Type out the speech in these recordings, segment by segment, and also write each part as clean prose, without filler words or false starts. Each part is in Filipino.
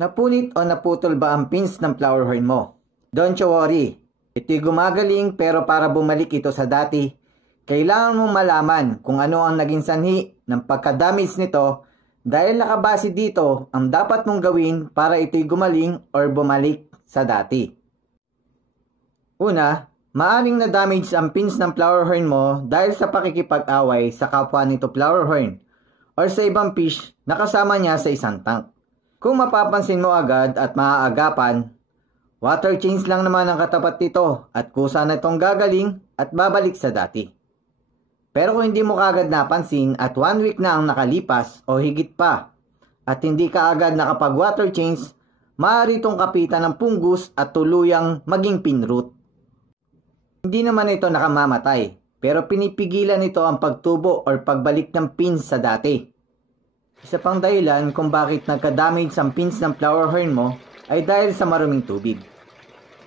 Napunit o naputol ba ang pins ng flower horn mo? Don't you worry. Ito'y gumagaling pero para bumalik ito sa dati, kailangan mong malaman kung ano ang naging sanhi ng pagka-damage nito dahil nakabase dito ang dapat mong gawin para ito'y gumaling or bumalik sa dati. Una, maaring na-damage ang pins ng flower horn mo dahil sa pakikipag-away sa kapwa nito flower horn or sa ibang fish na kasama niya sa isang tank. Kung mapapansin mo agad at maaagapan, water change lang naman ang katapat nito at kusa na itong gagaling at babalik sa dati. Pero kung hindi mo kaagad napansin at 1 week na ang nakalipas o higit pa at hindi ka agad nakapag water change, maaari itong kapitan ng punggus at tuluyang maging pinroot. Hindi naman ito nakamamatay pero pinipigilan ito ang pagtubo or pagbalik ng pins sa dati. Isa pang dahilan kung bakit nagka-damage ang pins ng flower horn mo ay dahil sa maruming tubig.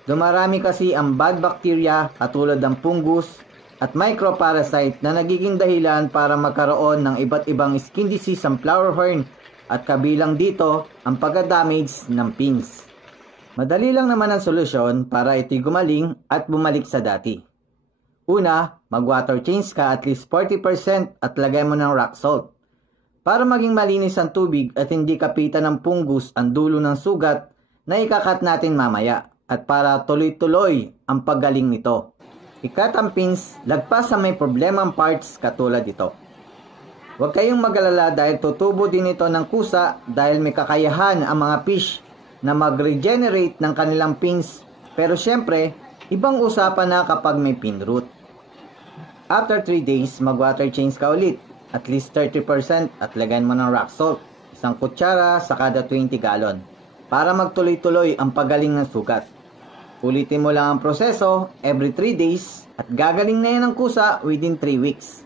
Dumarami kasi ang bad bacteria katulad ng fungus at microparasite na nagiging dahilan para magkaroon ng iba't ibang skin disease ang flower horn at kabilang dito ang pagka-damage ng pins. Madali lang naman ang solusyon para ito'y gumaling at bumalik sa dati. Una, mag-water change ka at least 40% at lagay mo ng rock salt. Para maging malinis ang tubig at hindi kapitan ng punggus ang dulo ng sugat na ikakat natin mamaya at para tuloy-tuloy ang paggaling nito. Ikat ang pins, lagpas sa may problemang parts katulad ito. Huwag kayong mag-alala dahil tutubo din ito ng kusa dahil may kakayahan ang mga fish na mag-regenerate ng kanilang pins. Pero syempre, ibang usapan na kapag may pinroot. After 3 days, mag-water change ka ulit. At least 30% at lagyan mo ng rock salt, 1 kutsara sa kada 20 galon para magtuloy-tuloy ang pagaling ng sugat. Ulitin mo lang ang proseso every 3 days at gagaling na yan ang kusa within 3 weeks.